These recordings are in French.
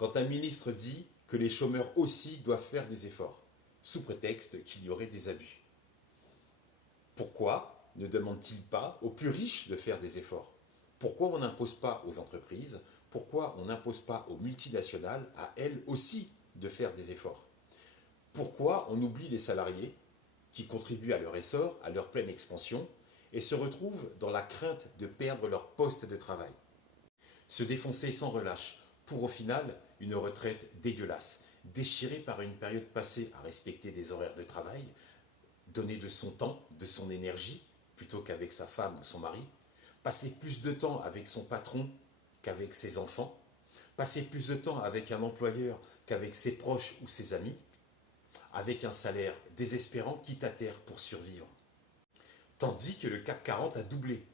quand un ministre dit que les chômeurs aussi doivent faire des efforts, sous prétexte qu'il y aurait des abus. Pourquoi ne demande-t-il pas aux plus riches de faire des efforts? Pourquoi on n'impose pas aux entreprises? Pourquoi on n'impose pas aux multinationales, à elles aussi, de faire des efforts? Pourquoi on oublie les salariés qui contribuent à leur essor, à leur pleine expansion, et se retrouvent dans la crainte de perdre leur poste de travail? Se défoncer sans relâche, pour au final une retraite dégueulasse, déchirée par une période passée à respecter des horaires de travail, donner de son temps, de son énergie, plutôt qu'avec sa femme ou son mari, passer plus de temps avec son patron qu'avec ses enfants, passer plus de temps avec un employeur qu'avec ses proches ou ses amis, avec un salaire désespérant, quitte à terre pour survivre. Tandis que le CAC 40 a doublé,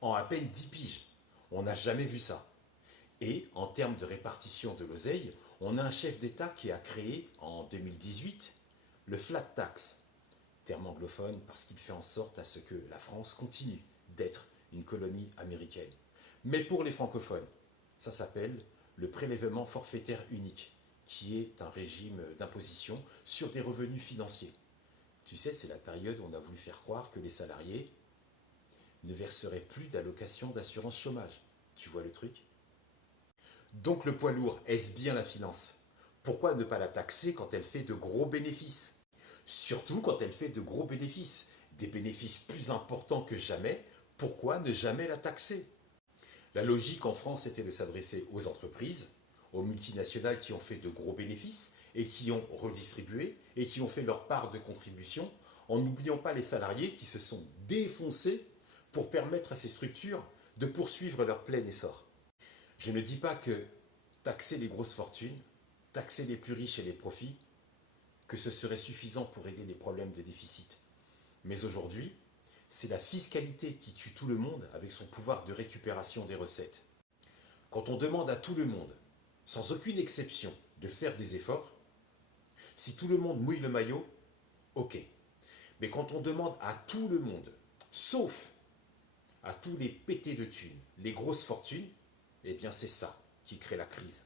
en à peine 10 piges. On n'a jamais vu ça. Et en termes de répartition de l'oseille, on a un chef d'État qui a créé en 2018 le flat tax, terme anglophone parce qu'il fait en sorte à ce que la France continue d'être une colonie américaine. Mais pour les francophones, ça s'appelle le prélèvement forfaitaire unique, qui est un régime d'imposition sur des revenus financiers. Tu sais, c'est la période où on a voulu faire croire que les salariés ne verseraient plus d'allocations d'assurance chômage. Tu vois le truc? Donc le poids lourd, est-ce bien la finance? Pourquoi ne pas la taxer quand elle fait de gros bénéfices? Surtout quand elle fait de gros bénéfices, des bénéfices plus importants que jamais, pourquoi ne jamais la taxer? La logique en France était de s'adresser aux entreprises, aux multinationales qui ont fait de gros bénéfices et qui ont redistribué et qui ont fait leur part de contribution, en n'oubliant pas les salariés qui se sont défoncés pour permettre à ces structures de poursuivre leur plein essor. Je ne dis pas que taxer les grosses fortunes, taxer les plus riches et les profits, que ce serait suffisant pour régler les problèmes de déficit. Mais aujourd'hui, c'est la fiscalité qui tue tout le monde avec son pouvoir de récupération des recettes. Quand on demande à tout le monde, sans aucune exception, de faire des efforts, si tout le monde mouille le maillot, ok. Mais quand on demande à tout le monde, sauf à tous les pétés de thunes, les grosses fortunes, eh bien c'est ça qui crée la crise.